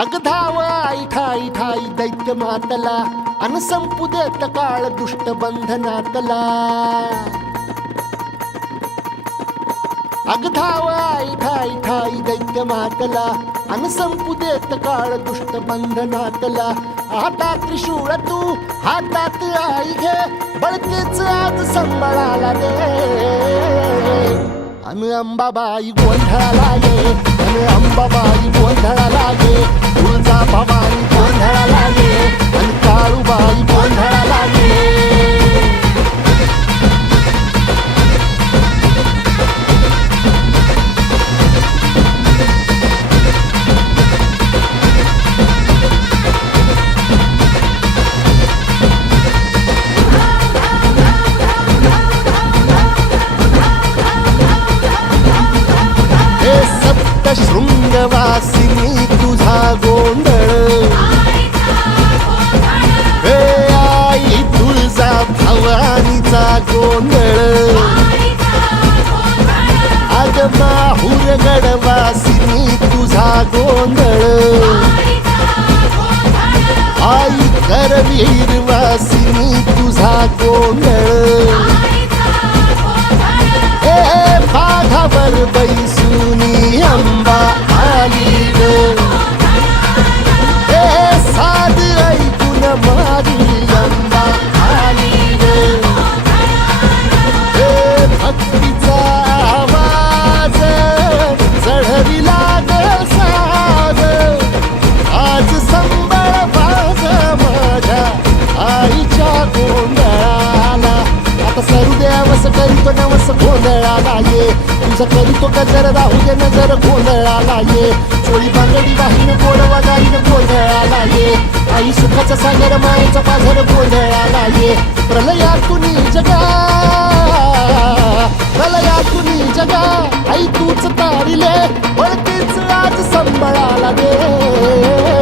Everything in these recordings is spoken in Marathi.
अग धाव ठाई ठाई दैत्य मातला अन संपुदेत काळ दुष्ट बंधनातला. अग धाव ठाई ठाई दैत्य मातला अन संपुदेत काळ दुष्ट बंधनातला. आता त्रिशूळ तू हातात आई घे बळकेच आज संबळाला दे. अन अंबाबाई गोंधळाला ये अन अंबाबाई गोंधळाला ये तुळजा भवानी गोंधळाला ये आणि काळूबाई सप्त तुझा गोंधळ. हे आई तुळजा भवानीचा गोंधळ. अग माहूर गडवासिनी तुझा गोंधळ. आई करवीर वासिनी तुझा गोंधळ. गोंधळाला ये तुझं करीतो गजर राहू दे नजर गोंधळाला ये चोळी बांगडी वाहीन गोडवा गाईन गोंधळाला ये आई सुखाचा सागर मायेचा पाझर गोंधळाला ये प्रलयातून जगा. प्रलयातून जगा. आई तूच तारिले बळतीच आज संबळाला दे.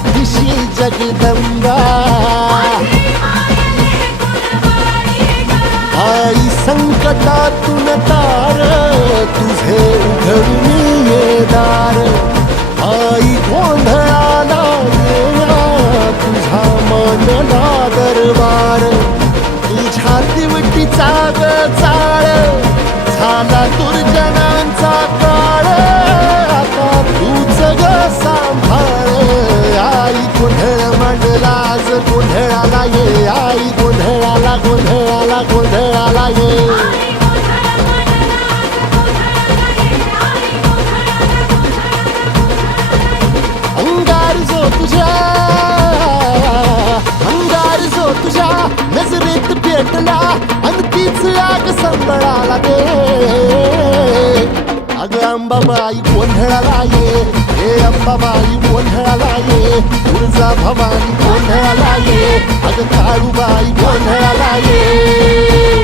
उभी जगदंबा. आई संकटातून तार तुझे उघडून ये दार आई गोंधळाला येणार तुझा मानला दरबार. तुझ्या दिवटीचा ग चाळ झाला दुर्जनांचा गोंधळाला ये? अंगार जो तुझ्या अंगार जो तुझ्या नजरेत पेटला आणि तीच आग संबळाला अग अंबाबाई गोंधळाला ये हे अंबाबाई गोंधळाला ये. तुळजा भवानी गोंधळाला ये. अग काळूबाई गोंधळाला ये.